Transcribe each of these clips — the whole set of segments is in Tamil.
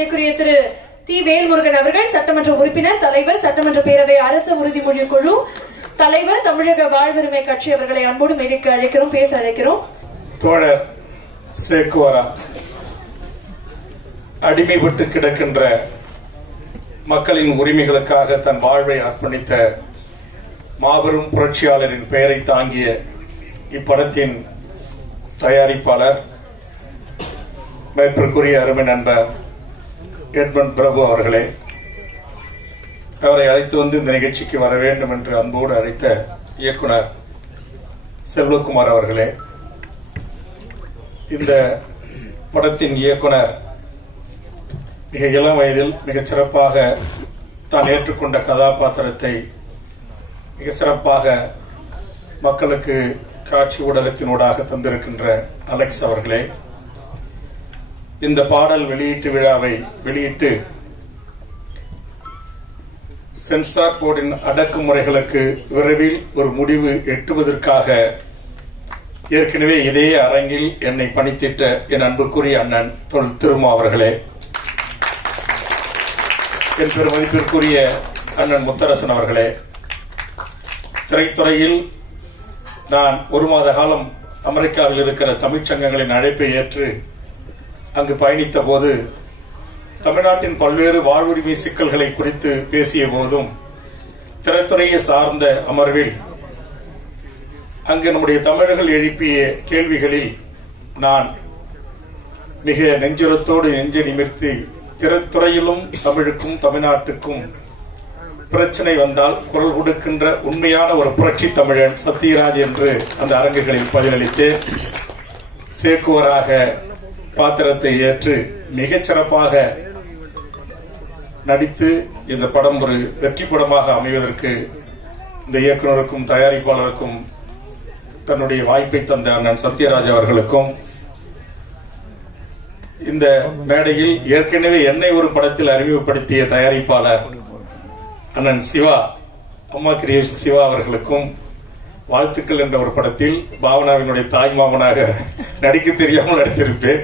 மரியாதைக்குரிய திரு தி. வேல்முருகன் அவர்கள் சட்டமன்ற உறுப்பினர், தலைவர், சட்டமன்ற பேரவை அரச உறுதிமொழி குழு தலைவர், தமிழக வாழ்வுரிமை கட்சி அவர்களை அன்போடு மேடைக்கு அழைக்கிறோம், பேச அழைக்கிறோம். தோழர் சேக்குவரா அடிமைப்பட்டு கிடக்கின்ற மக்களின் உரிமைகளுக்காக தன் வாழ்வை அர்ப்பணித்த மாபெரும் புரட்சியாளரின் பெயரை தாங்கிய இப்படத்தின் தயாரிப்பாளர் மேற்பிற்குரிய அருமை நண்பர் எட்மண்ட் பிரபு அவர்களே, அவரை அழைத்து வந்து இந்த நிகழ்ச்சிக்கு வர வேண்டும் என்று அன்போடு அழைத்த இயக்குனர் செல்வகுமார் அவர்களே, இந்த படத்தின் இயக்குனர் மிக இளம் வயதில் மிகச் சிறப்பாக தான் ஏற்றுக்கொண்ட கதாபாத்திரத்தை மிக சிறப்பாக மக்களுக்கு காட்சி ஊடகத்தினூடாக தந்திருக்கின்ற அலெக்ஸ் அவர்களே, இந்த பாடல் வெளியீட்டு விழாவை வெளியிட்டு சென்சார் போர்டின் அடக்குமுறைகளுக்கு விரைவில் ஒரு முடிவு எட்டுவதற்காக ஏற்கனவே இதே அரங்கில் என்னை பணித்திட்ட என் அன்புக்குரிய அண்ணன் தொல் திருமா அவர்களே, என் பெருமதிப்பிற்குரிய அண்ணன் முத்தரசன் அவர்களே, திரைத்துறையில் நான் ஒரு மாத காலம் அமெரிக்காவில் இருக்கிற தமிழ்ச்சங்கங்களின் அழைப்பை ஏற்று அங்கு பயணித்த போது தமிழ்நாட்டின் பல்வேறு வாழ்வுரிமை சிக்கல்களை குறித்து பேசிய போதும் திரைத்துறையை சார்ந்த அமர்வில் அங்கு நம்முடைய தமிழர்கள் எழுப்பிய கேள்விகளில் நான் மிக நெஞ்சுரத்தோடு நெஞ்சை நிமிர்த்தி திரைத்துறையிலும் தமிழுக்கும் தமிழ்நாட்டுக்கும் பிரச்சனை வந்தால் குரல் கொடுக்கின்ற உண்மையான ஒரு புரட்சி தமிழன் சத்யராஜ் என்று அந்த அரங்குகளில் பதிலளித்தேன். சேக்குவராக பாத்திரத்தை ஏற்று மிகச் சிறப்பாக நடித்து இந்த படம் ஒரு வெற்றி படமாக அமைவதற்கு இந்த இயக்குநருக்கும் தயாரிப்பாளருக்கும் தன்னுடைய வாய்ப்பை தந்த அண்ணன் சத்யராஜ் அவர்களுக்கும், இந்த மேடையில் ஏற்கனவே என்னை ஒரு படத்தில் அறிமுகப்படுத்திய தயாரிப்பாளர் அண்ணன் சிவா, அம்மா கிரியேஷன் சிவா அவர்களுக்கும் வாழ்த்துக்கள் என்ற ஒரு படத்தில் பாவனாவினுடைய தாய் மாமனாக நடிக்க தெரியாமல் நடித்திருப்பேன்.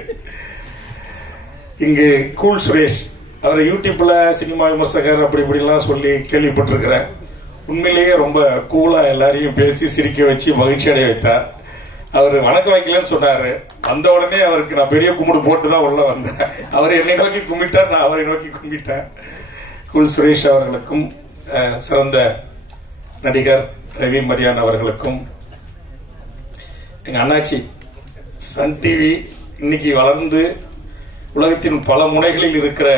இங்கு கூல் சுரேஷ், அவரை யூடியூப்ல சினிமா விமர்சகர் அப்படி இப்படிலாம் சொல்லி கேள்விப்பட்டிருக்கிறேன். உண்மையிலேயே ரொம்ப கூலா எல்லாரையும் பேசி சிரிக்க வச்சு மகிழ்ச்சி அடைய வைத்தார். அவர் வணக்கம் வைக்கலன்னு சொன்னாரு. வந்த உடனே அவருக்கு நான் பெரிய கும்பிடு போட்டுதான் உள்ள வந்தேன். அவர் என்னை நோக்கி கும்பிட்டார், நான் அவரை நோக்கி கும்பிட்டேன். குல் சுரேஷ் அவர்களுக்கும் சிறந்த நடிகர் ரவி மரியான் அவர்களுக்கும், எங்க அண்ணாச்சி சன் டிவி இன்னைக்கு வளர்ந்து உலகத்தின் பல முனைகளில் இருக்கிற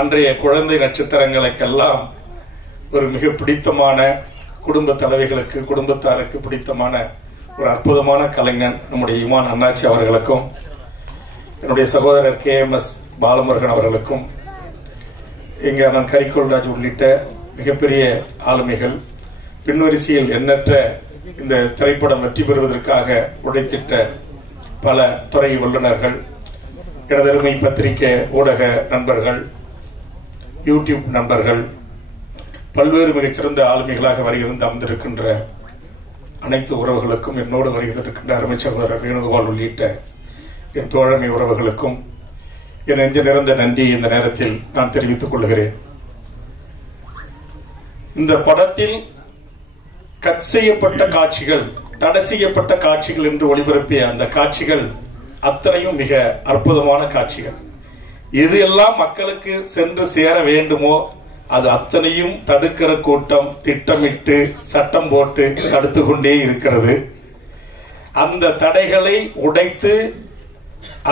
அன்றைய குழந்தை நட்சத்திரங்களுக்கெல்லாம் ஒரு மிக பிடித்தமான குடும்ப தலைவிகளுக்கு குடும்பத்தாருக்கு பிடித்தமான ஒரு அற்புதமான கலைஞன் நம்முடைய இமான் அண்ணாச்சி அவர்களுக்கும், என்னுடைய சகோதரர் KMS பாலமுருகன் அவர்களுக்கும், எங்க அண்ணன் கரிகோல்ராஜ் உள்ளிட்ட மிகப்பெரிய ஆளுமைகள், பின்வரிசையில் எண்ணற்ற இந்த திரைப்படம் வெற்றி பெறுவதற்காக உழைத்திட்ட பல துறை வல்லுநர்கள், எனதருமை பத்திரிகை ஊடக நண்பர்கள், யூடியூப் நண்பர்கள், பல்வேறு மிகச்சிறந்த ஆளுமைகளாக வருகிறது அமர்ந்திருக்கின்ற அனைத்து உறவுகளுக்கும், என்னோடு வருகின்ற அருமை சகோதரர் வேணுகோபால் உள்ளிட்ட என் தோழமை உறவுகளுக்கும் என் நெஞ்ச நிறைந்த நன்றி இந்த நேரத்தில் நான் தெரிவித்துக் கொள்கிறேன். இந்த படத்தில் கட் செய்யப்பட்ட காட்சிகள், தடை செய்யப்பட்ட காட்சிகள் என்று ஒளிபரப்பிய அந்த காட்சிகள் அத்தனையும் மிக அற்புதமான காட்சிகள். எது எல்லாம் மக்களுக்கு சென்று சேர வேண்டுமோ அது அத்தனையும் தடுக்கிற கூட்டம் திட்டமிட்டு சட்டம் போட்டு தடுத்து கொண்டே இருக்கிறது. அந்த தடைகளை உடைத்து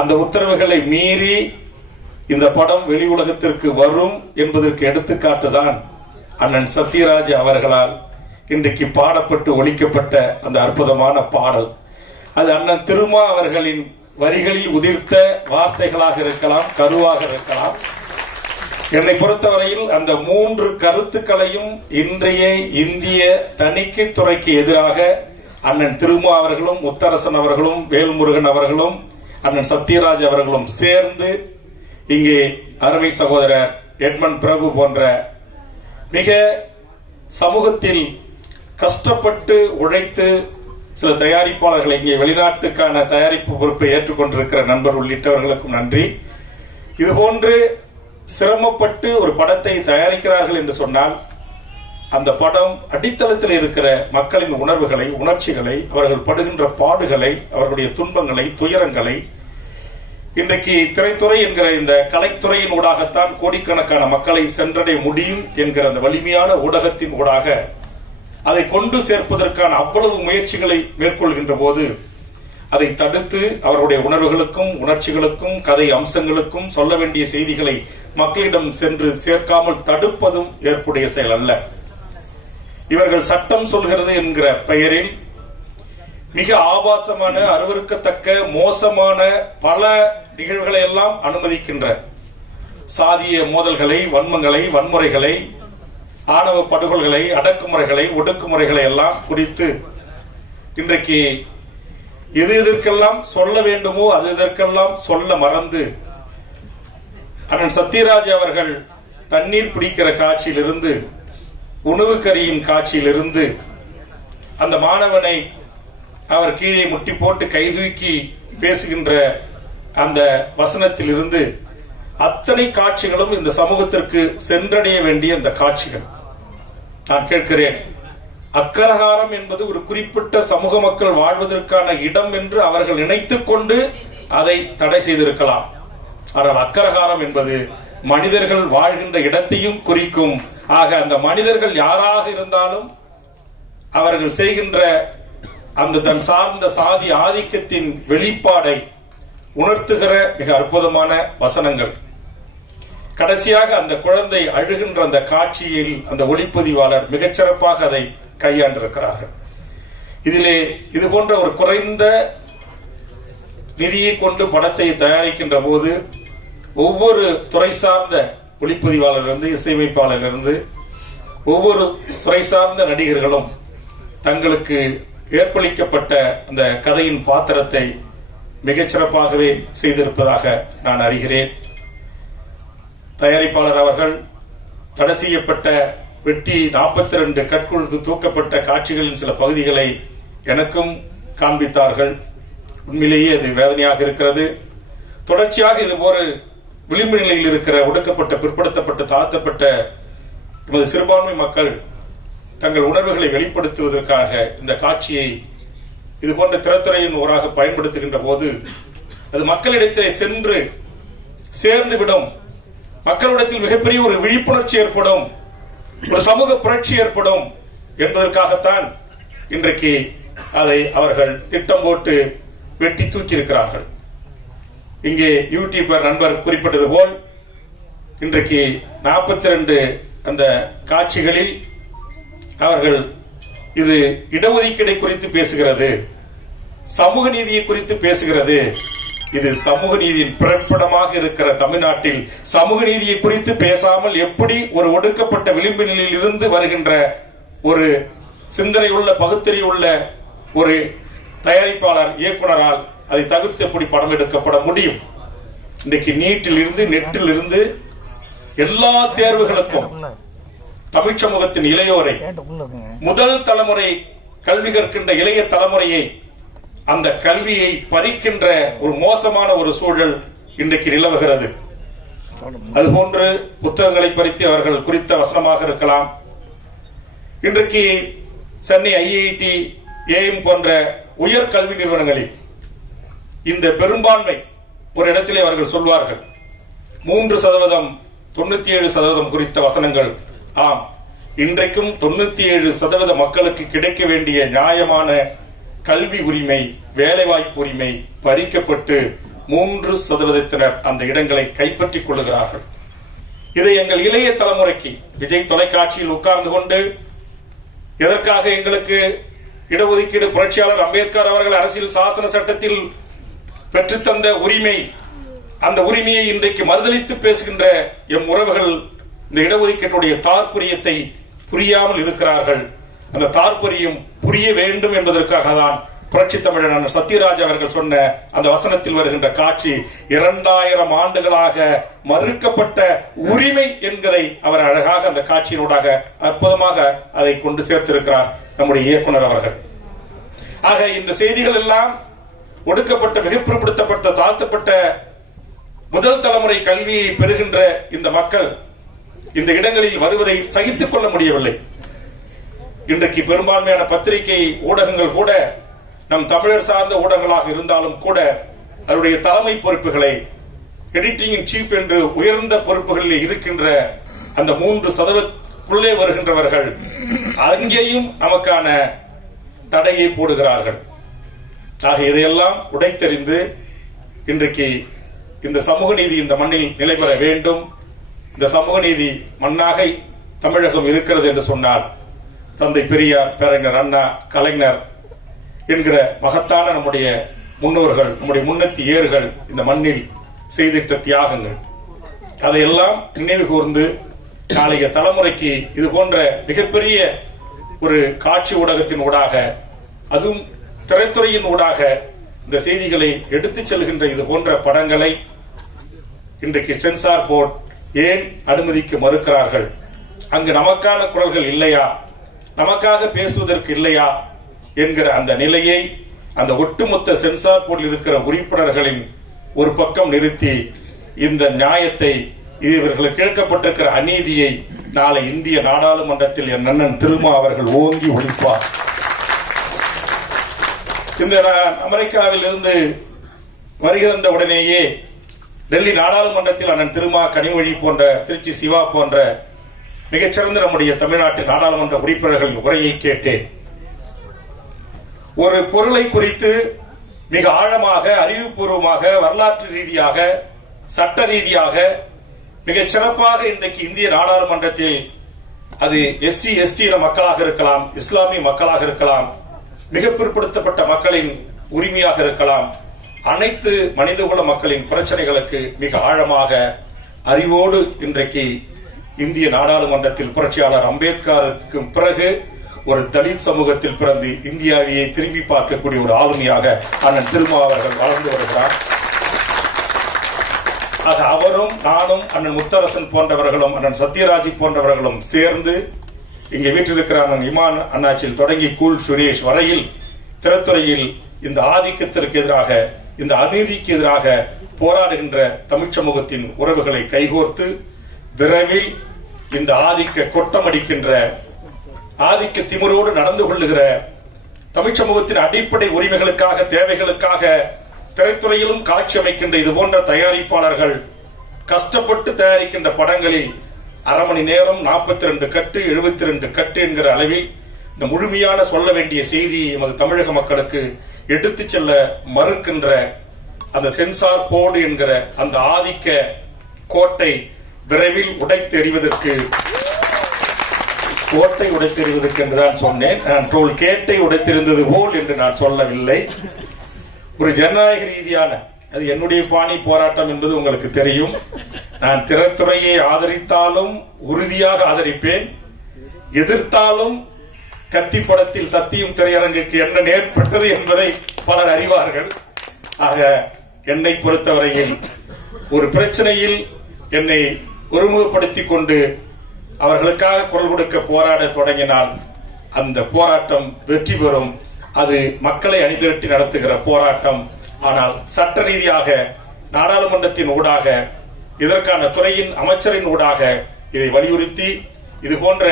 அந்த உத்தரவுகளை மீறி இந்த படம் வெளி உலகத்திற்கு வரும் என்பதற்கு எடுத்துக்காட்டுதான் அண்ணன் சத்யராஜ் அவர்களால் இன்றைக்கு பாடப்பட்டு ஒலிக்கப்பட்ட அந்த அற்புதமான பாடல். அது அண்ணன் திருமா அவர்களின் வரிகளில் உதிர்த்த வார்த்தைகளாக இருக்கலாம், கருவாக இருக்கலாம். என்னை பொறுத்தவரையில் அந்த மூன்று கருத்துக்களையும் இன்றைய இந்திய தணிக்கை துறைக்கு எதிராக அண்ணன் திருமா அவர்களும், முத்தரசன் அவர்களும், வேல்முருகன் அவர்களும், அண்ணன் சத்யராஜ் அவர்களும் சேர்ந்து இங்கே அருமை சகோதரர் எட்மண்ட் பிரபு போன்ற மிக சமூகத்தில் கஷ்டப்பட்டு உழைத்து சில தயாரிப்பாளர்களை இங்கே வெளிநாட்டுக்கான தயாரிப்பு பொறுப்பை ஏற்றுக்கொண்டிருக்கிற நண்பர் உள்ளிட்டவர்களுக்கும் நன்றி. இதுபோன்று சிரமப்பட்டு ஒரு படத்தை தயாரிக்கிறார்கள் என்று சொன்னால் அந்த படம் அடித்தளத்தில் இருக்கிற மக்களின் உணர்வுகளை, உணர்ச்சிகளை, அவர்கள் படுகின்ற பாடுகளை, அவர்களுடைய துன்பங்களை, துயரங்களை இன்றைக்கு திரைத்துறை என்கிற இந்த கலைத்துறையின் ஊடாகத்தான் கோடிக்கணக்கான மக்களை சென்றடைய முடியும் என்கிற அந்த வலிமையான ஊடகத்தின் ஊடாக அதை கொண்டு சேர்ப்பதற்கான அவ்வளவு முயற்சிகளை மேற்கொள்கின்ற போது அதை தடுத்து அவருடைய உணர்வுகளுக்கும், உணர்ச்சிகளுக்கும், கதை அம்சங்களுக்கும் சொல்ல வேண்டிய செய்திகளை மக்களிடம் சென்று சேர்க்காமல் தடுப்பதும் ஏற்புடைய செயல் அல்ல. இவர்கள் சட்டம் சொல்கிறது என்கிற பெயரில் மிக ஆபாசமான, அருவருக்கத்தக்க, மோசமான பல நிகழ்வுகளை எல்லாம் அனுமதிக்கின்ற சாதிய மோதல்களை, வன்மங்களை, வன்முறைகளை, ஆணவ படுகொலைகளை, அடக்குமுறைகளை, ஒடுக்குமுறைகளை எல்லாம் குறித்து இன்றைக்கு எது எதற்கெல்லாம் சொல்ல வேண்டுமோ அது எதற்கெல்லாம் சொல்ல மறந்து அண்ணன் சத்யராஜ் அவர்கள் தண்ணீர் பிடிக்கிற காட்சியிலிருந்து, உணவு கரியின் காட்சியிலிருந்து, அந்த மாணவனை அவர் கீழே முட்டி போட்டு கைதூக்கி பேசுகின்ற அந்த வசனத்தில் இருந்து அத்தனை காட்சிகளும் இந்த சமூகத்திற்கு சென்றடைய வேண்டிய அந்த காட்சிகள். நான் கேட்கிறேன், அக்கரகாரம் என்பது ஒரு குறிப்பிட்ட சமூக மக்கள் வாழ்வதற்கான இடம் என்று அவர்கள் நினைத்துக் கொண்டு அதை தடை செய்திருக்கலாம். ஆனால் அக்கரகாரம் என்பது மனிதர்கள் வாழ்கின்ற இடத்தையும் குறிக்கும். ஆக அந்த மனிதர்கள் யாராக இருந்தாலும் அவர்கள் செய்கின்ற அந்த தன் சார்ந்த சாதி ஆதிக்கத்தின் வெளிப்பாடை உணர்த்துகிற மிக அற்புதமான வசனங்கள். கடைசியாக அந்த குழந்தை அழுகின்ற அந்த காட்சியில் அந்த ஒளிப்பதிவாளர் மிகச்சிறப்பாக அதை கையாண்டிருக்கிறார்கள். இதிலே இது போன்ற ஒரு குறைந்த நிதியை கொண்டு படத்தை தயாரிக்கின்ற போது ஒவ்வொரு துறை சார்ந்த ஒளிப்பதிவாளரிலிருந்து, இசையமைப்பாளரிலிருந்து ஒவ்வொரு துறை சார்ந்த நடிகர்களும் தங்களுக்கு ஏற்பளிக்கப்பட்ட அந்த கதையின் பாத்திரத்தை மிகச்சிறப்பாகவே செய்திருப்பதாக நான் அறிகிறேன். தயாரிப்பாளர் அவர்கள் தடை செய்யப்பட்ட வெட்டி 42 கற்குழுத்து தூக்கப்பட்ட காட்சிகளின் சில பகுதிகளை எனக்கும் காண்பித்தார்கள். உண்மையிலேயே அது வேதனையாக இருக்கிறது. தொடர்ச்சியாக இதுபோல விளிம்பு நிலையில் இருக்கிற ஒடுக்கப்பட்ட, பிற்படுத்தப்பட்ட, தாழ்த்தப்பட்ட நமது சிறுபான்மை மக்கள் தங்கள் உணர்வுகளை வெளிப்படுத்துவதற்காக இந்த காட்சியை இதுபோன்ற திரைத்துறையின் ஊராக பயன்படுத்துகின்ற போது அது மக்களிடத்திலே சென்று சேர்ந்துவிடும். மக்களிடத்தில் மிகப்பெரிய ஒரு விழிப்புணர்ச்சி ஏற்படும், ஒரு சமூக புரட்சி ஏற்படும் என்பதற்காகத்தான் இன்றைக்கு அதை அவர்கள் திட்டம் போட்டு வெட்டி தூக்கி இருக்கிறார்கள். இங்கே யூடியூபர் நண்பர் குறிப்பிட்டது போல் இன்றைக்கு 42 அந்த காட்சிகளில் அவர்கள் இது இடஒதுக்கீடை குறித்து பேசுகிறது, சமூக நீதியை குறித்து பேசுகிறது. இது சமூக நீதியின் பிறப்பிடமாக இருக்கிற தமிழ்நாட்டில் சமூக நீதியை குறித்து பேசாமல் எப்படி ஒரு ஒடுக்கப்பட்ட விளிம்பு நிலையில் இருந்து வருகின்ற ஒரு சிந்தனை உள்ள, பகுத்தறிவு உள்ள ஒரு தயாரிப்பாளர், இயக்குனரால் அதை தவிர்த்து எப்படி படம் எடுக்கப்பட முடியும்? இன்றைக்கு நீட்டில் இருந்து, நெட்டில் இருந்து எல்லா தேர்வுகளுக்கும் தமிழ் சமூகத்தின் இளையோரை, முதல் தலைமுறை கல்வி கற்கின்ற இளைய தலைமுறையை, அந்த கல்வியை பறிக்கின்ற ஒரு மோசமான ஒரு சூழல் இன்றைக்கு நிலவுகிறது. அதுபோன்று புத்தகங்களை பறித்து அவர்கள் குறித்த வசனமாக இருக்கலாம். இன்றைக்கு சென்னை IIT, AM போன்ற உயர் கல்வி நிறுவனங்களில் இந்த பெரும்பான்மை ஒரு இடத்திலே அவர்கள் சொல்வார்கள் 3%, 97% குறித்த வசனங்கள். ஆம், இன்றைக்கும் 97% மக்களுக்கு கிடைக்க வேண்டிய நியாயமான கல்வி உரிமை, வேலைவாய்ப்பு உரிமை பறிக்கப்பட்டு 3% அந்த இடங்களை கைப்பற்றிக் கொள்ளுகிறார்கள். இதை எங்கள் இளைய தலைமுறைக்கு விஜய் தொலைக்காட்சியில் உட்கார்ந்து கொண்டு எதற்காக எங்களுக்கு இடஒதுக்கீடு புரட்சியாளர் அம்பேத்கர் அவர்கள் அரசியல் சாசன சட்டத்தில் பெற்றுத்தந்த உரிமை, அந்த உரிமையை இன்றைக்கு மறுதலித்து பேசுகின்ற எம் உறவுகள் இந்த இடஒதுக்கீட்டுடைய தாற்பயத்தை புரியாமல் இருக்கிறார்கள். அந்த தாற்பயம் புரிய வேண்டும் என்பதற்காக தான் புரட்சி தமிழன் சத்யராஜ் அவர்கள் சொன்ன அந்த வசனத்தில் வருகின்ற காட்சி 2000 ஆண்டுகளாக மறுக்கப்பட்ட உரிமை என்கிறதை அவர் அழகாக அந்த காட்சியினூடாக அற்புதமாக அதை கொண்டு சேர்த்திருக்கிறார் நம்முடைய இயக்குனர் அவர்கள். ஆக இந்த செய்திகள் எல்லாம் ஒடுக்கப்பட்ட, மிக பிற்படுத்தப்பட்ட, தாழ்த்தப்பட்ட முதல் தலைமுறை கல்வியை பெறுகின்ற இந்த மக்கள் இந்த இடங்களில் வருவதை சகித்துக் கொள்ள முடியவில்லை. இன்றைக்கு பெரும்பான்மையான பத்திரிகை ஊடகங்கள் கூட நம் தமிழர் சார்ந்த ஊடகங்களாக இருந்தாலும் கூட அவருடைய தலைமை பொறுப்புகளை எடிட்டிங் இன் சீஃப் என்று உயர்ந்த பொறுப்புகளில் இருக்கின்ற அந்த 3% வருகின்றவர்கள் அங்கேயும் நமக்கான தடையை போடுகிறார்கள். ஆக இதையெல்லாம் உடைத்தெறிந்து இன்றைக்கு இந்த சமூக நீதி இந்த மண்ணில் நிலைபெற வேண்டும். இந்த சமூக நீதி மண்ணாக தமிழகம் இருக்கிறது என்று சொன்னால் தந்தை பெரியார், பேரறிஞர் அண்ணா, கலைஞர் என்கிற மகத்தான நம்முடைய முன்னோர்கள், நம்முடைய முன்னத்தி ஏறுகள் இந்த மண்ணில் செய்திட்ட தியாகங்கள், அதையெல்லாம் நினைவு கூர்ந்து நாளைய தலைமுறைக்கு இது போன்ற மிகப்பெரிய ஒரு காட்சி ஊடகத்தின் ஊடாக, அதுவும் திரைத்துறையின் ஊடாக இந்த செய்திகளை எடுத்துச் செல்கின்ற இது போன்ற படங்களை இன்றைக்கு சென்சார் போர்டு ஏன் அனுமதிக்க மறுக்கிறார்கள்? அங்கு நமக்கான குரல்கள் இல்லையா, நமக்காக பேசுவதற்கு இல்லையா என்கிற அந்த நிலையை அந்த ஒட்டுமொத்த சென்சார் போர்டில் இருக்கிற உறுப்பினர்களின் ஒரு பக்கம் நிறுத்தி இந்த நியாயத்தை, இவர்களுக்கு இழைக்கப்பட்டிருக்கிற அநீதியை நாளை இந்திய நாடாளுமன்றத்தில் என் அண்ணன் திருமா அவர்கள் ஓங்கி ஒழிப்பார். இந்த அமெரிக்காவில் இருந்து வருகிற உடனேயே டெல்லி நாடாளுமன்றத்தில் அண்ணன் திருமா, கனிமொழி போன்ற, திருச்சி சிவா போன்ற மிகச்சிறந்த நம்முடைய தமிழ்நாட்டு நாடாளுமன்ற உறுப்பினர்கள் உரையை கேட்டேன். ஒரு பொருளை குறித்து மிக ஆழமாக, அறிவுபூர்வமாக, வரலாற்று ரீதியாக, சட்ட ரீதியாக மிகச் சிறப்பாக இன்றைக்கு இந்திய நாடாளுமன்றத்தில் அது SC ST மக்களாக இருக்கலாம், இஸ்லாமிய மக்களாக இருக்கலாம், மிக பிற்படுத்தப்பட்ட மக்களின் உரிமையாக இருக்கலாம், அனைத்து மனிதகுல மக்களின் பிரச்சனைகளுக்கு மிக ஆழமாக அறிவோடு இன்றைக்கு இந்திய நாடாளுமன்றத்தில் புரட்சியாளர் அம்பேத்கருக்கு பிறகு ஒரு தலித் சமூகத்தில் பிறந்து இந்தியாவையே திரும்பி பார்க்கக்கூடிய ஒரு ஆளுமையாக அண்ணன் திருமா அவர்கள் வளர்ந்து வருகிறார். அவரும் நானும் அண்ணன் முத்தரசன் போன்றவர்களும் அண்ணன் சத்யராஜ் போன்றவர்களும் சேர்ந்து இங்கே வீட்டில் இருக்கிற அண்ணன் இமான் அண்ணாச்சியில் தொடங்கி கூல் சுரேஷ் வரையில் திரைத்துறையில் இந்த ஆதிக்கத்திற்கு எதிராக, இந்த அநீதிக்கு எதிராக போராடுகின்ற தமிழ் சமூகத்தின் உறவுகளை கைகோர்த்து விரைவில் இந்த ஆதிக்க கொட்டமடிக்கின்ற, ஆதிக்க திமிரோடு நடந்து கொள்ளுகிற தமிழ் சமூகத்தின் அடிப்படை உரிமைகளுக்காக, தேவைகளுக்காக திரைத்துறையிலும் காட்சி அமைக்கின்ற இது போன்ற தயாரிப்பாளர்கள் கஷ்டப்பட்டு தயாரிக்கின்ற படங்களில் அரை மணி நேரம் 42 கட்டு 72 கட்டு என்கிற அளவில் இந்த முழுமையான சொல்ல வேண்டிய செய்தியை எமது தமிழக மக்களுக்கு எடுத்துச் செல்ல மறுக்கின்ற அந்த சென்சார் போர்டு என்கிற அந்த ஆதிக்க கோட்டை விரைவில் உடைத்தெறிவதற்கு என்றுதான் சொன்னேன். நான் கேட்டை உடைத்திருந்தது போல் என்று நான் சொல்லவில்லை. ஒரு ஜனநாயக ரீதியான, அது என்னுடைய பாணி போராட்டம் என்பது உங்களுக்கு தெரியும். நான் திரைத்துறையை ஆதரித்தாலும் உறுதியாக ஆதரிப்பேன், எதிர்த்தாலும் கத்தி படத்தில் சத்தியம் திரையரங்குக்கு என்ன நேர்பட்டது என்பதை பலர் அறிவார்கள். ஆக என்னை பொறுத்தவரையில் ஒரு பிரச்சனையில் என்னை ஒருமுகப்படுத்திக் கொண்டு அவர்களுக்காக குரல் கொடுக்க போராட தொடங்கினால் அந்த போராட்டம் வெற்றி பெறும். அது மக்களை அணிதிரட்டி நடத்துகிற போராட்டம். ஆனால் சட்ட ரீதியாக நாடாளுமன்றத்தின் ஊடாக, இதற்கான துறையின் அமைச்சரின் ஊடாக இதை வலியுறுத்தி இது போன்ற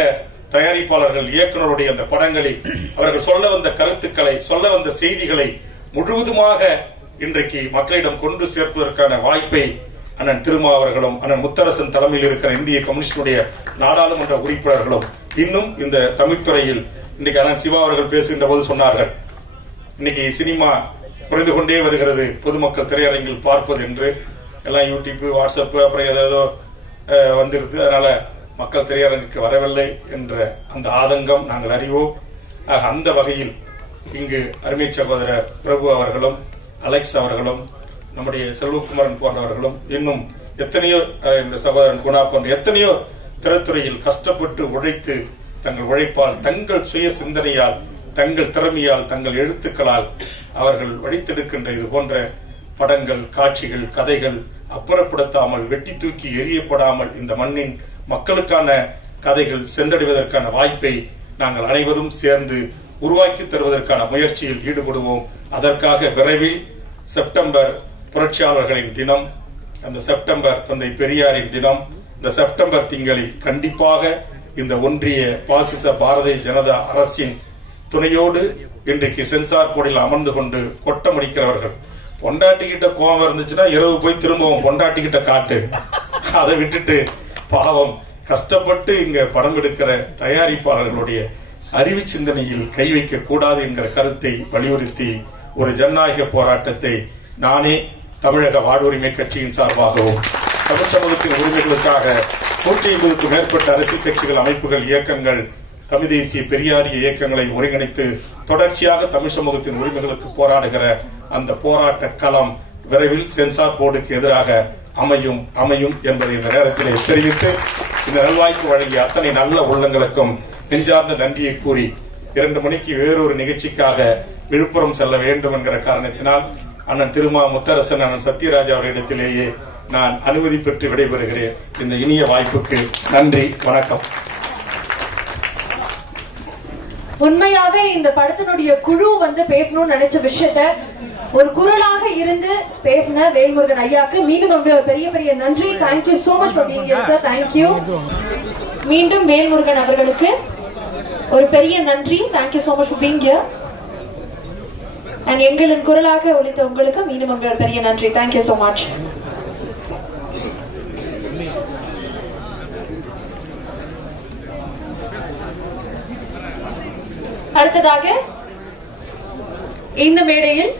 தயாரிப்பாளர்கள், இயக்குநருடைய அந்த படங்களில் அவர்கள் சொல்ல வந்த கருத்துக்களை, சொல்ல வந்த செய்திகளை முழுவதுமாக இன்றைக்கு மக்களிடம் கொண்டு சேர்ப்பதற்கான வாய்ப்பை அண்ணன் திருமா அவர்களும் அண்ணன் முத்தரசன் தலைமையில் இருக்கிற இந்திய கம்யூனிஸ்டுடைய நாடாளுமன்ற உறுப்பினர்களும் இன்னும் இந்த தமிழ் துறையில் இன்னைக்கு அண்ணன் சிவா அவர்கள் பேசுகின்ற போது சொன்னார்கள், இன்னைக்கு சினிமா குறைந்து கொண்டே வருகிறது, பொதுமக்கள் திரையரங்கில் பார்ப்பது என்று. எல்லாம் யூடியூப், வாட்ஸ்அப், அப்புறம் ஏதோ வந்துருது, அதனால மக்கள் திரையரங்குக்கு வரவில்லை என்ற அந்த ஆதங்கம் நாங்கள் அறிவோம். ஆக அந்த வகையில் இங்கு அருமை சகோதரர் பிரபு அவர்களும், அலெக்ஸ் அவர்களும், நம்முடைய செல்வகுமாரன் போன்றவர்களும், இன்னும் எத்தனையோ இந்த சகோதரன் குணா போன்ற எத்தனையோ திரைத்துறையில் கஷ்டப்பட்டு உழைத்து தங்கள் உழைப்பால், தங்கள் சுய சிந்தனையால், தங்கள் திறமையால், தங்கள் எழுத்துக்களால் அவர்கள் வடித்தெடுக்கின்ற இது போன்ற படங்கள், காட்சிகள், கதைகள் அப்புறப்படுத்தாமல், வெட்டி தூக்கி எரியப்படாமல் இந்த மண்ணின் மக்களுக்கான கதைகள் சென்றடைவதற்கான வாய்ப்பை நாங்கள் அனைவரும் சேர்ந்து உருவாக்கி தருவதற்கான முயற்சியில் ஈடுபடுவோம். அதற்காக விரைவில் செப்டம்பர் புரட்சியாளர்களின் தினம், அந்த செப்டம்பர் தந்தை பெரியாரின் தினம். இந்த செப்டம்பர் திங்களில் கண்டிப்பாக இந்த ஒன்றிய பாசிச பாரதிய ஜனதா அரசின் துணையோடு இன்றைக்கு சென்சார் போர்டில் அமர்ந்து கொண்டு கொட்ட முடிக்கிறவர்கள். பொண்டாட்டிக்கிட்ட கோபம் இருந்துச்சுன்னா இரவு போய் திரும்பவும் பொண்டாட்டிக்கிட்ட காட்டு. அதை விட்டுட்டு பாவம் கஷ்டப்பட்டு இங்க படம் எடுக்கிற தயாரிப்பாளர்களுடைய அறிவு சிந்தனையில் கை வைக்க கூடாது என்கிற கருத்தை வலியுறுத்தி ஒரு ஜனநாயக போராட்டத்தை நானே தமிழக வாழ்வுரிமை கட்சியின் சார்பாகவும் தமிழ் சமூகத்தின் உரிமைகளுக்காக 150க்கும் மேற்பட்ட அரசியல் கட்சிகள், அமைப்புகள், இயக்கங்கள், தமிழ் தேசிய பெரியாரிய இயக்கங்களை ஒருங்கிணைத்து தொடர்ச்சியாக தமிழ் சமூகத்தின் உரிமைகளுக்கு போராடுகிற அந்த போராட்ட களம் விரைவில் சென்சார் போர்டுக்கு எதிராக அமையும் என்பதை இந்த நேரத்திலே தெரிவித்து இந்த நல்வாய்ப்பு வழங்கிய அத்தனை நல்ல உள்ளங்களுக்கும் நெஞ்சார்ந்த நன்றியை கூறி 2 மணிக்கு வேறொரு நிகழ்ச்சிக்காக விழுப்புரம் செல்ல வேண்டும் என்கிற காரணத்தினால் அண்ணன் திருமா முத்தரசன், அண்ணன் சத்யராஜ் அவர்களிடத்திலேயே நான் அனுமதி பெற்று விடைபெறுகிறேன். இந்த இனிய வாய்ப்புக்கு நன்றி, வணக்கம். உண்மையாவே இந்த படத்தினுடைய குழு பேசணும்னு நினைச்ச விஷயத்த ஒரு குரலாக இருந்து பேசின வேல்முருகன் ஐயாக்கு மீண்டும் பெரிய பெரிய நன்றி. Thank you so much for being here sir. Thank you. மீண்டும் வேல்முருகன் அவர்களுக்கு ஒரு பெரிய நன்றி. Thank you so much for being here. And எங்களின் குரலாக ஒலித்த உங்களுக்கு மீண்டும் பெரிய நன்றி. Thank you so much. அடுத்ததாக இந்த மேடையில்